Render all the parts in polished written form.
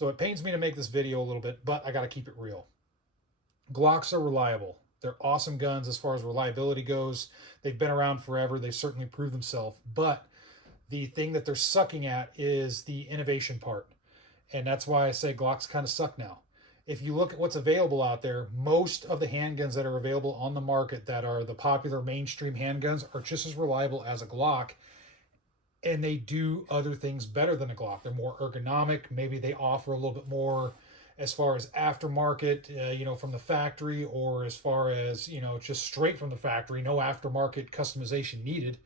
So it pains me to make this video a little bit, but I got to keep it real. Glocks are reliable. They're awesome guns as far as reliability goes. They've been around forever. They certainly proved themselves. But the thing that they're sucking at is the innovation part. And that's why I say Glocks kind of suck now. If you look at what's available out there, most of the handguns that are available on the market that are the popular mainstream handguns are just as reliable as a Glock. And they do other things better than a Glock. They're more ergonomic. Maybe they offer a little bit more as far as aftermarket, from the factory, or as far as, just straight from the factory, no aftermarket customization needed.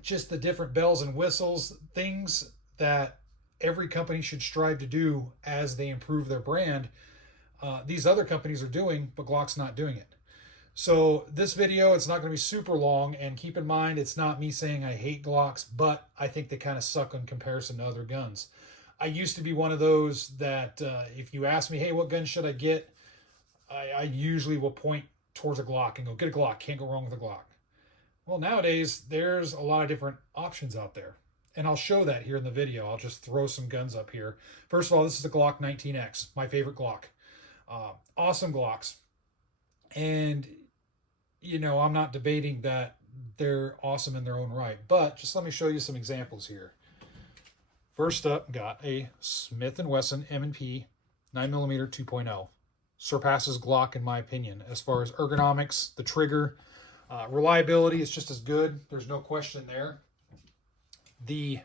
Just the different bells and whistles, things that every company should strive to do as they improve their brand. These other companies are doing, but Glock's not doing it. So this video, it's not going to be super long, and keep in mind, it's not me saying I hate Glocks, but I think they kind of suck in comparison to other guns. I used to be one of those that if you ask me, hey, what gun should I get? I usually will point towards a Glock and go, get a Glock. Can't go wrong with a Glock. Well, nowadays, there's a lot of different options out there. And I'll show that here in the video. I'll just throw some guns up here. First of all, this is the Glock 19X, my favorite Glock. Awesome Glocks. And, I'm not debating that they're awesome in their own right. But just let me show you some examples here. First up, got a Smith & Wesson M&P 9mm 2.0. Surpasses Glock in my opinion. As far as ergonomics, the trigger, reliability is just as good. There's no question there. The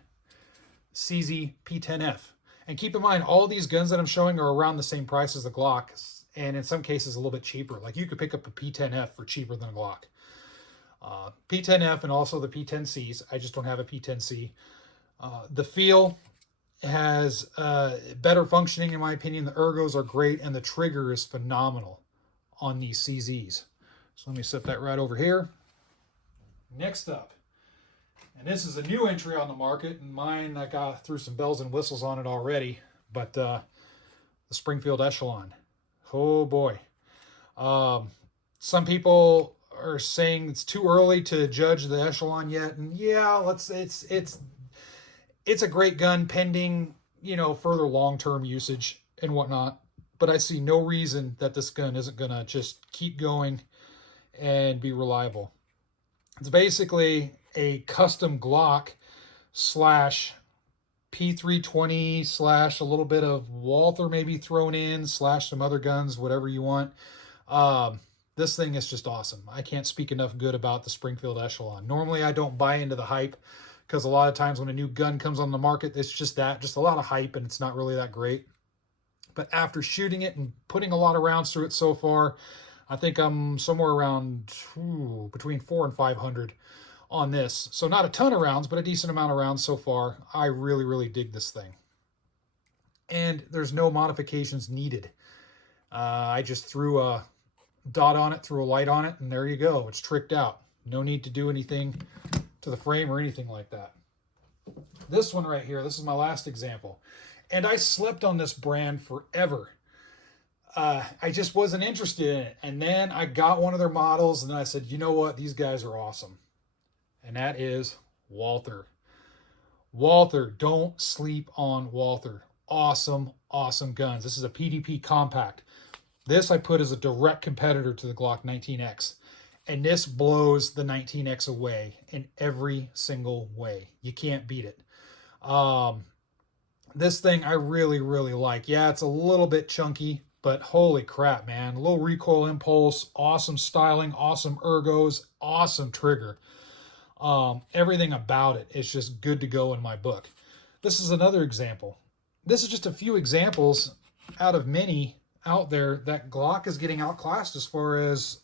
CZ P10F. And keep in mind, all these guns that I'm showing are around the same price as the Glock, and in some cases a little bit cheaper. Like you could pick up a P10F for cheaper than a Glock. P10F and also the P10Cs. I just don't have a P10C. The feel has better functioning in my opinion. The ergos are great, and the trigger is phenomenal on these CZs. So let me set that right over here. Next up, and this is a new entry on the market, and mine, I got threw some bells and whistles on it already, but the Springfield Echelon. Oh boy. Some people are saying it's too early to judge the Echelon yet, and yeah, it's a great gun pending, further long-term usage and whatnot. But I see no reason that this gun isn't going to just keep going and be reliable. It's basically a custom Glock slash P320 slash a little bit of Walther maybe thrown in slash some other guns, whatever you want. This thing is just awesome. I can't speak enough good about the Springfield Echelon. Normally I don't buy into the hype, because a lot of times when a new gun comes on the market, it's just a lot of hype, and it's not really that great. But after shooting it and putting a lot of rounds through it so far, I think I'm somewhere around between 400 and 500 on this. So not a ton of rounds, but a decent amount of rounds so far. I really, really dig this thing. And there's no modifications needed. I just threw a dot on it, threw a light on it, and there you go. It's tricked out. No need to do anything to the frame or anything like that. This one right here, this is my last example. And I slept on this brand forever. I just wasn't interested in it. And then I got one of their models, and then I said, you know what? These guys are awesome. And that is Walther. Walther, don't sleep on Walther. Awesome, awesome guns. This is a PDP compact. This I put as a direct competitor to the Glock 19X. And this blows the 19X away in every single way. You can't beat it. This thing I really, really like. Yeah, it's a little bit chunky, but holy crap, man. A little recoil impulse, awesome styling, awesome ergos, awesome trigger. Everything about it is just good to go in my book. This is another example. This is just a few examples out of many out there that Glock is getting outclassed as far as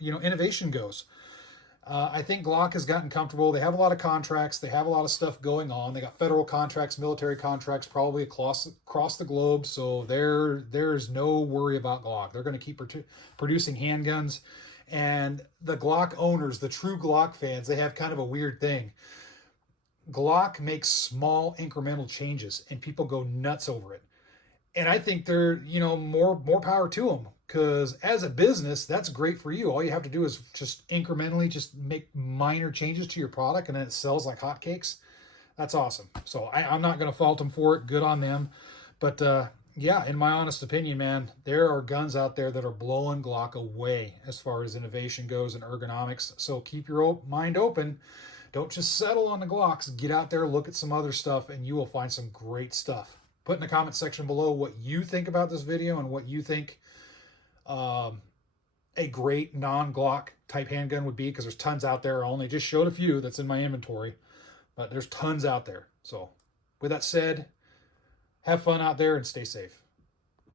innovation goes. I think Glock has gotten comfortable. They have a lot of contracts. They have a lot of stuff going on. They got federal contracts, military contracts, probably across the globe. So there's no worry about Glock. They're going to keep producing handguns. And the Glock owners, the true Glock fans, they have kind of a weird thing. Glock makes small incremental changes, and people go nuts over it. And I think they're, more power to them, because as a business, that's great for you. All you have to do is just incrementally just make minor changes to your product, and then it sells like hotcakes. That's awesome. So I'm not going to fault them for it. Good on them. But yeah, in my honest opinion, man, there are guns out there that are blowing Glock away as far as innovation goes and ergonomics. So keep your mind open. Don't just settle on the Glocks. Get out there, look at some other stuff, and you will find some great stuff. Put in the comment section below what you think about this video and what you think a great non-Glock type handgun would be, because there's tons out there. I only just showed a few that's in my inventory, but there's tons out there. So with that said, have fun out there and stay safe.